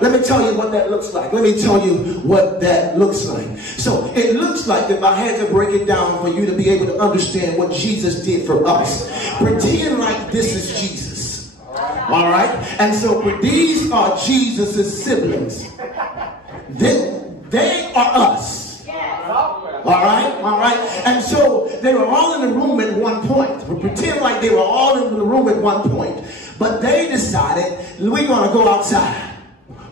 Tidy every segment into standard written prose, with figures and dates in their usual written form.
Let me tell you what that looks like. Let me tell you what that looks like. So it looks like, if I had to break it down for you to be able to understand what Jesus did for us, pretend like this is Jesus. All right? And so these are Jesus' siblings. They are us. All right. And so they were all in the room at one point. We pretend like they were all in the room at one point. But they decided, we're going to go outside.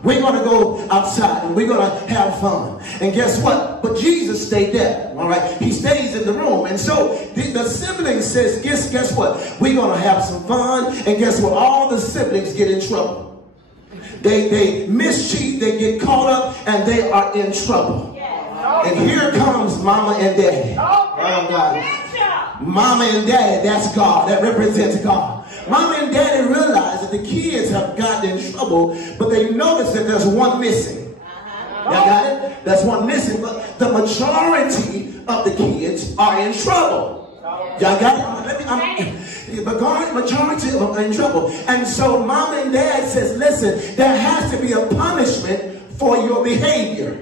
We're going to go outside and we're going to have fun. And guess what? But Jesus stayed there. All right. He stays in the room. And so the siblings says, guess what? We're going to have some fun. And guess what? All the siblings get in trouble. They mischief, they get caught up, and they are in trouble. And here comes Mama and Daddy. Oh God. Mama and Daddy, that's God. That represents God. Mama and Daddy realize that the kids have gotten in trouble, but they notice that there's one missing. Y'all got it? There's one missing, but the majority of the kids are in trouble. Y'all got it? The majority of them are in trouble. And so Mom and Dad says, listen, there has to be a punishment for your behavior.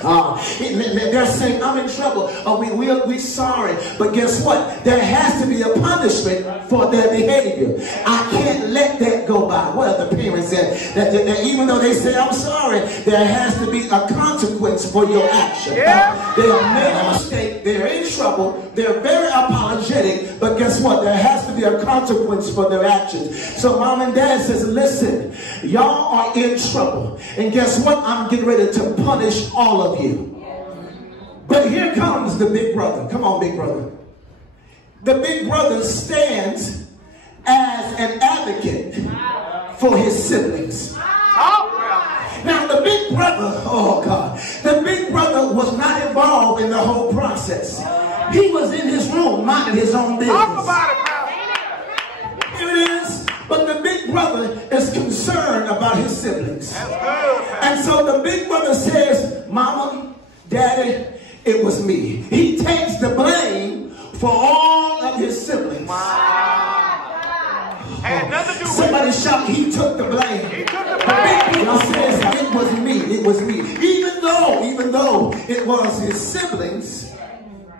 They're saying, I'm in trouble. We're sorry. But guess what? There has to be a punishment for their behavior. I can't let that go by. What the parents said? That even though they say, I'm sorry, there has to be a consequence for your action. They have made a mistake. They're in trouble. They're very apologetic. But guess what? There has to be a consequence for their actions. So Mom and Dad says, listen, y'all are in trouble. And guess what? I'm getting ready to punish all of you. But here comes the big brother. Come on, big brother. The big brother stands as an advocate for his siblings. Now the big brother, oh God, the big brother was not involved in the whole process. He was in his room minding his own business. Here it is. But the big brother is concerned about his siblings. And so the big brother says, Mama, Daddy, it was me. He takes the blame for all of his siblings. Had nothing to do with Somebody shout, he took the blame. He took the The blame. big brother says, it was me. It was me. Even though it was his siblings,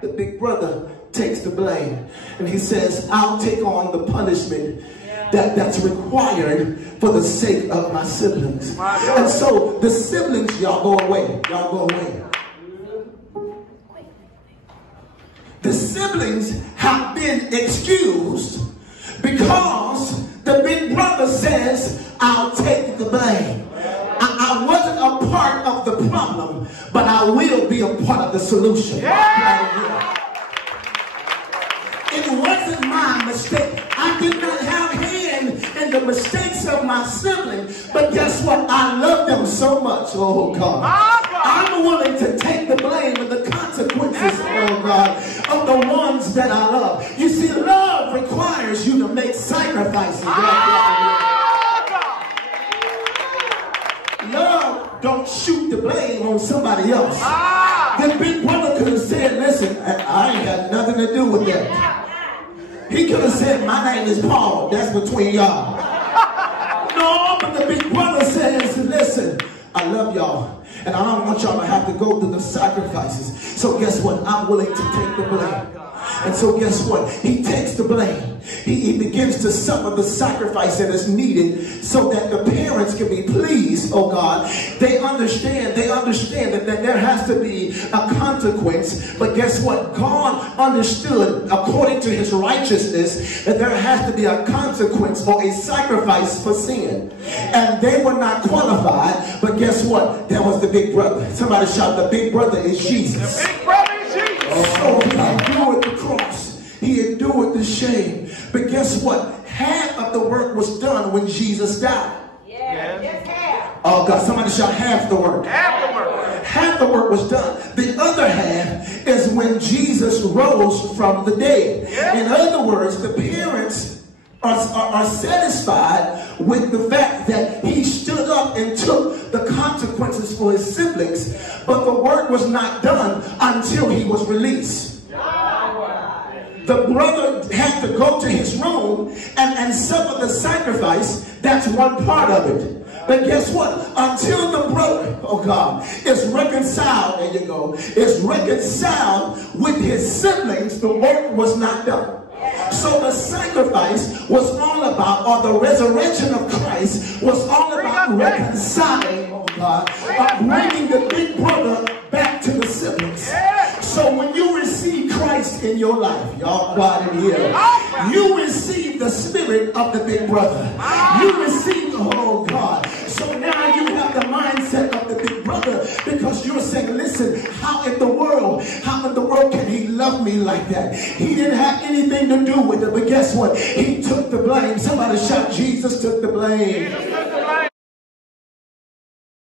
the big brother takes the blame. And he says, I'll take on the punishment that's required for the sake of my siblings. And so the siblings, y'all go away. Y'all go away. The siblings have been excused because the big brother says, I'll take the blame. I wasn't a part of the problem, but I will be a part of the solution. It wasn't my mistake. I did not have hand in the mistakes of my siblings. But guess what? I love them so much, oh God. I'm willing to take the blame and the consequences, oh God, of the ones that I love. You see, love requires you to make sacrifices. Love don't shoot the blame on somebody else. The big brother could have said, listen, I ain't got nothing to do with that. He could have said, my name is Paul. That's between y'all. No, but the big brother says, listen, I love y'all. And I don't want y'all to have to go through the sacrifices. So guess what? I'm willing to take the blame. And so guess what? He takes the blame. He begins to suffer the sacrifice that is needed so that the parents can be pleased, oh God. They understand that there has to be a consequence. But guess what? God understood, according to his righteousness, that there has to be a consequence or a sacrifice for sin. And they were not qualified. But guess what? There was the big brother. Somebody shout, the big brother is Jesus. The big brother is Jesus. So he endured the cross. He endured the shame. But guess what? Half of the work was done when Jesus died. Yes. Oh God, somebody shout, half the work. Half the work. Half the work was done. The other half is when Jesus rose from the dead. In other words, the parents are satisfied with the fact that he stood up and took the consequences for his siblings. But the work was not done until he was released. the brother had to go to his room and suffer the sacrifice. That's one part of it. But guess what? Until the brother, oh God, is reconciled, there you go, is reconciled with his siblings, the work was not done. So the sacrifice was all about, or the resurrection of Christ was all about reconciling, oh God, bringing the big brother back to the siblings. So when you receive Christ in your life, y'all quiet in here, you receive the spirit of the big brother. You receive, oh God. So now you have the mindset of the big brother, because you're saying, listen, how in the world can he love me like that? He didn't have anything to do with it, but guess what? He took the blame. Somebody shout, Jesus took the blame.